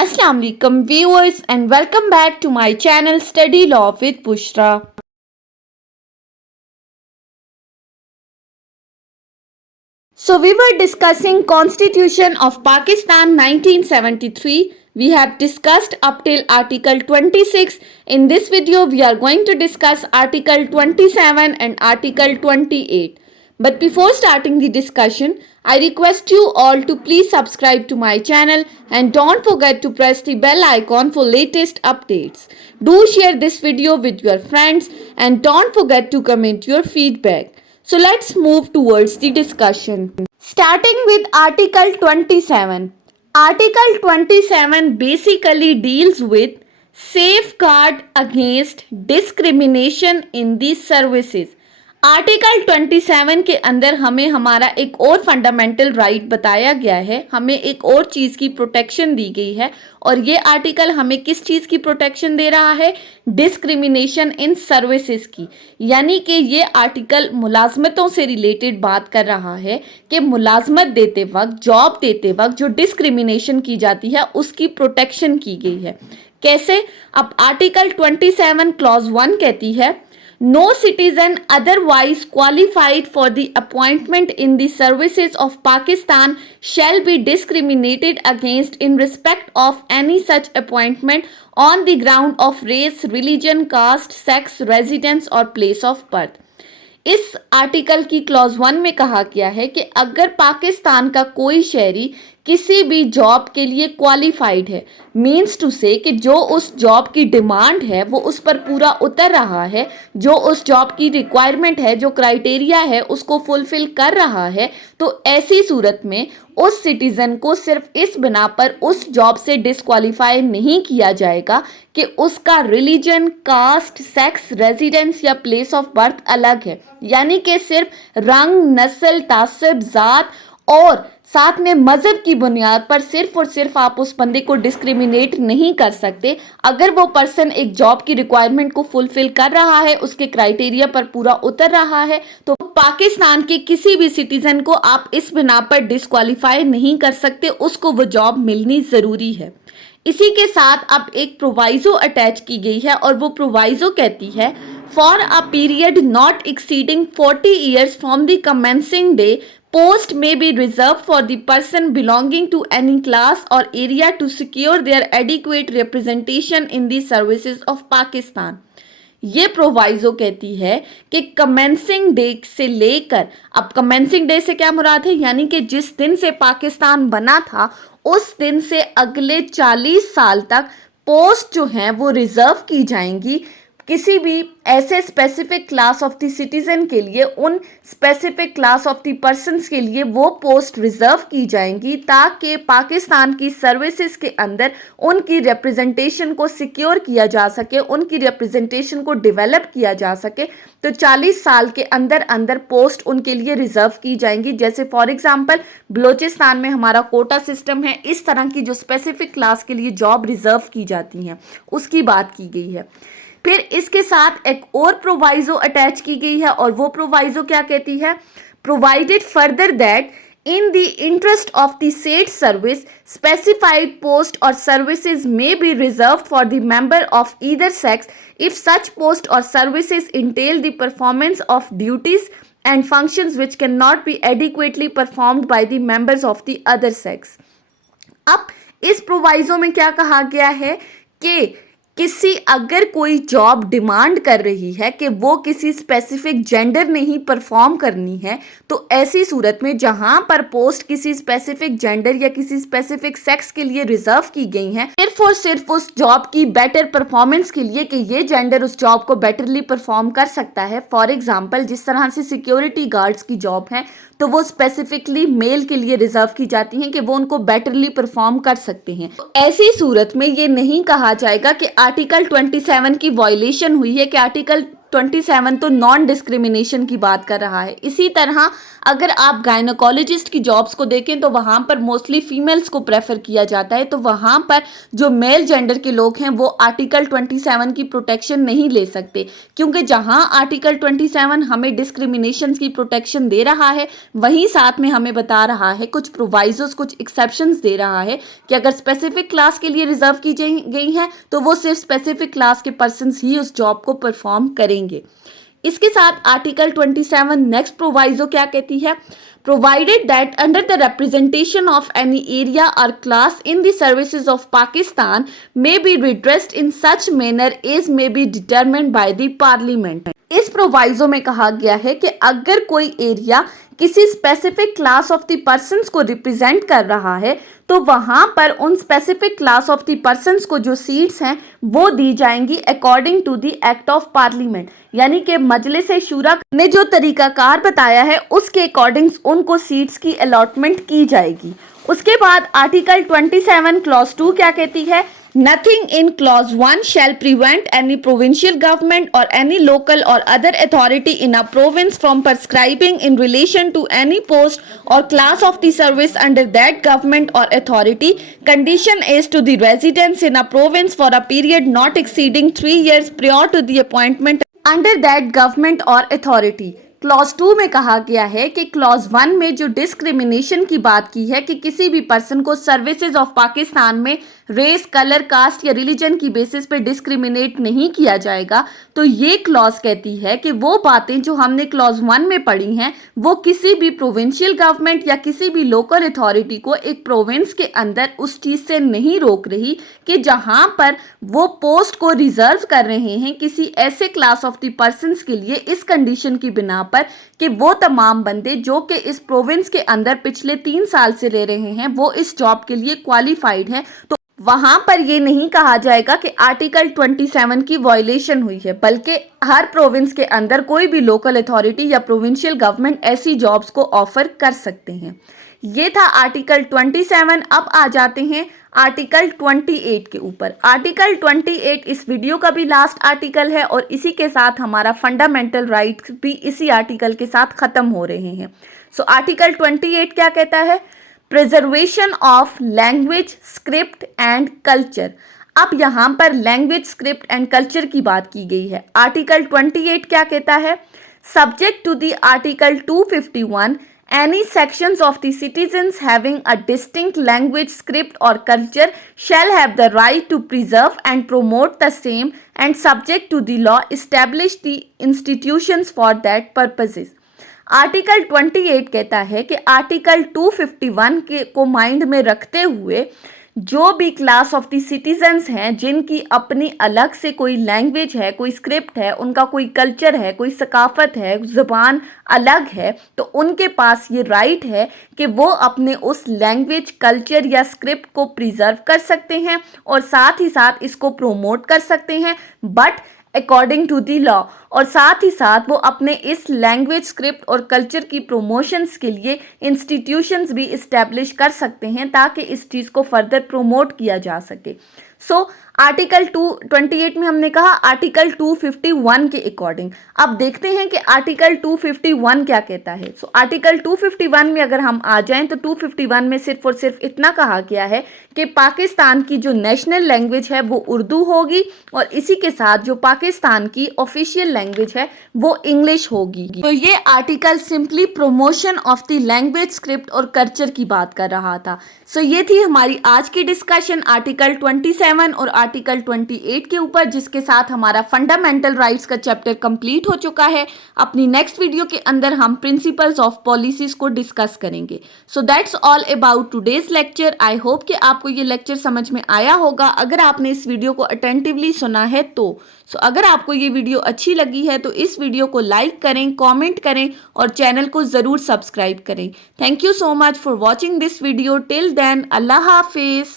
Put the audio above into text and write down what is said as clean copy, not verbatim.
Assalamu alaikum viewers and welcome back to my channel Study Law with Bushra. So we were discussing Constitution of Pakistan 1973. We have discussed up till Article 26. In this video we are going to discuss Article 27 and Article 28. But before starting the discussion, I request you all to please subscribe to my channel and don't forget to press the bell icon for latest updates. Do share this video with your friends and don't forget to comment your feedback. So let's move towards the discussion. Starting with Article 27. Article 27 basically deals with safeguard against discrimination in the services. Article 27 के अंदर हमें हमारा एक और fundamental right बताया गया है, हमें एक और चीज़ की प्रोटेक्शन दी गई है और ये आर्टिकल हमें किस चीज़ की प्रोटेक्शन दे रहा है? डिस्क्रिमिनेशन इन सर्विसेज की। यानी कि ये आर्टिकल मुलाजमतों से रिलेटेड बात कर रहा है कि मुलाजमत देते वक्त, जॉब देते वक्त जो डिस्क्रिमिनेशन की जाती है उसकी प्रोटेक्शन की गई है। कैसे? अब आर्टिकल 27 क्लॉज 1 कहती है No citizen otherwise qualified for the appointment in the services of Pakistan shall be discriminated against in respect of any such appointment on the ground of race, religion, caste, sex, residence or place of birth. इस article की clause 1 में कहा गया है कि अगर पाकिस्तान का कोई शहरी किसी भी जॉब के लिए क्वालिफाइड है, मीन्स टू से कि जो उस जॉब की डिमांड है वो उस पर पूरा उतर रहा है, जो उस जॉब की रिक्वायरमेंट है, जो क्राइटेरिया है उसको फुलफिल कर रहा है, तो ऐसी सूरत में उस सिटीज़न को सिर्फ इस बिना पर उस जॉब से डिस्क्वालीफाई नहीं किया जाएगा कि उसका रिलीजन, कास्ट, सेक्स, रेजिडेंस या प्लेस ऑफ बर्थ अलग है। यानी कि सिर्फ रंग, नस्ल, तासब, ज़ात और साथ में मज़हब की बुनियाद पर सिर्फ और सिर्फ आप उस बंदे को डिस्क्रिमिनेट नहीं कर सकते। अगर वो पर्सन एक जॉब की रिक्वायरमेंट को फुलफिल कर रहा है, उसके क्राइटेरिया पर पूरा उतर रहा है, तो पाकिस्तान के किसी भी सिटीजन को आप इस बिना पर डिस्क्वालीफाई नहीं कर सकते, उसको वो जॉब मिलनी ज़रूरी है। इसी के साथ अब एक प्रोवाइजो अटैच की गई है और वो प्रोवाइजो कहती है for a period not exceeding 40 years from the commencing day post may be reserved for the person belonging to any class or area to secure their adequate representation in the services of Pakistan. ये proviso कहती है कि commencing day से लेकर, अब commencing day से क्या मुराद है? यानी कि जिस दिन से पाकिस्तान बना था उस दिन से अगले 40 साल तक पोस्ट जो हैं वो रिजर्व की जाएंगी किसी भी ऐसे specific class of the citizen के लिए, उन specific class of the persons के लिए वो पोस्ट रिजर्व की जाएंगी ताकि पाकिस्तान की सर्विसेज के अंदर उनकी रिप्रेजेंटेशन को सिक्योर किया जा सके, उनकी रिप्रेजेंटेशन को डेवलप किया जा सके। तो 40 साल के अंदर अंदर पोस्ट उनके लिए रिजर्व की जाएंगी। जैसे फॉर एग्जांपल बलूचिस्तान में हमारा कोटा सिस्टम है, इस तरह की जो स्पेसिफिक क्लास के लिए जॉब रिजर्व की जाती हैं उसकी बात की गई है। फिर इसके साथ एक और प्रोवाइजो अटैच की गई है और वो प्रोवाइजो क्या कहती है? Provided further that in the interest of the said service specified post or services may be reserved for the member of either sex if such post or services entail the performance of duties and functions which cannot be adequately performed by the members of the other sex. अब इस proviso में क्या कहा गया है कि किसी अगर कोई जॉब डिमांड कर रही है कि वो किसी स्पेसिफिक जेंडर ने ही परफॉर्म करनी है, तो ऐसी सूरत में जहां पर पोस्ट किसी स्पेसिफिक जेंडर या किसी स्पेसिफिक सेक्स के लिए रिजर्व की गई हैं सिर्फ और सिर्फ उस जॉब की बेटर परफॉर्मेंस के लिए कि ये जेंडर उस जॉब को बेटरली परफॉर्म कर सकता है। फॉर एग्जाम्पल जिस तरह से सिक्योरिटी गार्ड्स की जॉब है तो वो स्पेसिफिकली मेल के लिए रिजर्व की जाती हैं कि वो उनको बेटरली परफॉर्म कर सकते हैं। तो ऐसी सूरत में ये नहीं कहा जाएगा कि आर्टिकल 27 की वायलेशन हुई है, कि आर्टिकल 27 तो नॉन डिस्क्रिमिनेशन की बात कर रहा है। इसी तरह अगर आप गायनोकोलॉजिस्ट की जॉब्स को देखें तो वहाँ पर मोस्टली फीमेल्स को प्रेफर किया जाता है, तो वहाँ पर जो मेल जेंडर के लोग हैं वो आर्टिकल 27 की प्रोटेक्शन नहीं ले सकते, क्योंकि जहाँ आर्टिकल 27 हमें डिस्क्रिमिनेशन की प्रोटेक्शन दे रहा है, वहीं साथ में हमें बता रहा है कुछ प्रोवाइजोस, कुछ एक्सेप्शंस दे रहा है कि अगर स्पेसिफिक क्लास के लिए रिजर्व की गई है तो वो सिर्फ स्पेसिफिक क्लास के पर्सन ही उस जॉब को परफॉर्म करेंगे। इसके साथ आर्टिकल 27 नेक्स्ट प्रोवाइजो क्या कहती है? Provided that under the representation of any area or class in the services of Pakistan may be redressed in such manner as may be determined by the parliament. इस proviso में कहा गया है कि अगर कोई एरिया किसी specific class of the persons को रिप्रेजेंट कर रहा है तो वहां पर उन specific class of the persons को जो सीट्स हैं वो दी जाएंगी according to the act of parliament, यानी कि मजलिस शूरा ने जो तरीकाकार बताया है उसके अकॉर्डिंग उनको सीट्स की अलॉटमेंट की जाएगी। उसके बाद आर्टिकल 27 क्लॉज 2 क्या कहती है? Nothing in clause 1 shall prevent any provincial government or any local or other authority in a province from prescribing in relation to any post or class of the service under that government or authority condition as to the residence in a province for a period not exceeding 3 years prior to the appointment under that government or authority। Clause 2 में कहा गया है कि clause 1 में जो discrimination की बात की है कि किसी भी पर्सन को सर्विसेज ऑफ पाकिस्तान में रेस, कलर, कास्ट या रिलीजन की बेसिस पे डिस्क्रिमिनेट नहीं किया जाएगा, तो ये क्लॉज कहती है कि वो बातें जो हमने क्लॉज 1 में पढ़ी हैं वो किसी भी प्रोविंशियल गवर्नमेंट या किसी भी लोकल अथॉरिटी को एक प्रोविंस के अंदर उस चीज़ से नहीं रोक रही कि जहां पर वो पोस्ट को रिजर्व कर रहे हैं किसी ऐसे क्लास ऑफ द पर्सन्स के लिए इस कंडीशन की बिना पर कि वो तमाम बंदे जो कि इस प्रोविंस के अंदर पिछले 3 साल से रह रहे हैं वो इस जॉब के लिए क्वालिफाइड हैं। तो वहां पर ये नहीं कहा जाएगा कि आर्टिकल 27 की वायलेशन हुई है, बल्कि हर प्रोविंस के अंदर कोई भी लोकल अथॉरिटी या प्रोविंशियल गवर्नमेंट ऐसी जॉब्स को ऑफर कर सकते हैं। ये था आर्टिकल 27। अब आ जाते हैं आर्टिकल 28 के ऊपर। आर्टिकल 28 इस वीडियो का भी लास्ट आर्टिकल है और इसी के साथ हमारा फंडामेंटल राइट्स भी इसी आर्टिकल के साथ खत्म हो रहे हैं। सो आर्टिकल 28 क्या कहता है? Preservation of language, script and culture. अब यहाँ पर लैंग्वेज, स्क्रिप्ट एंड कल्चर की बात की गई है। आर्टिकल 28 क्या कहता है? Subject to the article 251 any sections of the citizens having a distinct language, script or culture shall have the right to preserve and promote the same and subject to the law establish the institutions for that purposes। Article 28 कहता है कि article 251 के को mind में रखते हुए जो भी क्लास ऑफ द सिटीजन्स हैं जिनकी अपनी अलग से कोई लैंग्वेज है, कोई स्क्रिप्ट है, उनका कोई कल्चर है, कोई सकाफत है, ज़ुबान अलग है, तो उनके पास ये राइट है कि वो अपने उस लैंग्वेज, कल्चर या स्क्रिप्ट को प्रिजर्व कर सकते हैं और साथ ही साथ इसको प्रोमोट कर सकते हैं, but according to the law. और साथ ही साथ वो अपने इस लैंग्वेज, स्क्रिप्ट और कल्चर की प्रमोशंस के लिए इंस्टीट्यूशंस भी इस्टेब्लिश कर सकते हैं ताकि इस चीज़ को फर्दर प्रमोट किया जा सके। सो आर्टिकल 228 में हमने कहा आर्टिकल 251 के अकॉर्डिंग। अब देखते हैं कि आर्टिकल 251 क्या कहता है। सो आर्टिकल 251 में अगर हम आ जाएं तो 251 में सिर्फ और सिर्फ इतना कहा गया है कि पाकिस्तान की जो नेशनल लैंग्वेज है वो उर्दू होगी और इसी के साथ जो पाकिस्तान की ऑफिशियल लैंग्वेज है वो इंग्लिश होगी। तो ये article simply promotion of the language, script और कल्चर की बात कर रहा था। सो ये थी हमारी आज की डिस्कशन आर्टिकल 27 और आर्टिकल 28 के ऊपर, जिसके साथ हमारा फंडामेंटल राइट्स का चैप्टर कंप्लीट हो चुका है। अपनी नेक्स्ट वीडियो के अंदर हम प्रिंसिपल्स ऑफ पॉलिसीज को डिस्कस करेंगे। So that's all about today's lecture. I hope कि आपको ये लेक्चर समझ में आया होगा अगर आपने इस वीडियो को अटेंटिवली सुना है तो। अगर आपको ये वीडियो अच्छी लगी है तो इस वीडियो को लाइक करें, कॉमेंट करें और चैनल को ज़रूर सब्सक्राइब करें। Thank you so much for watching this video. Till then, अल्लाह हाफिज़।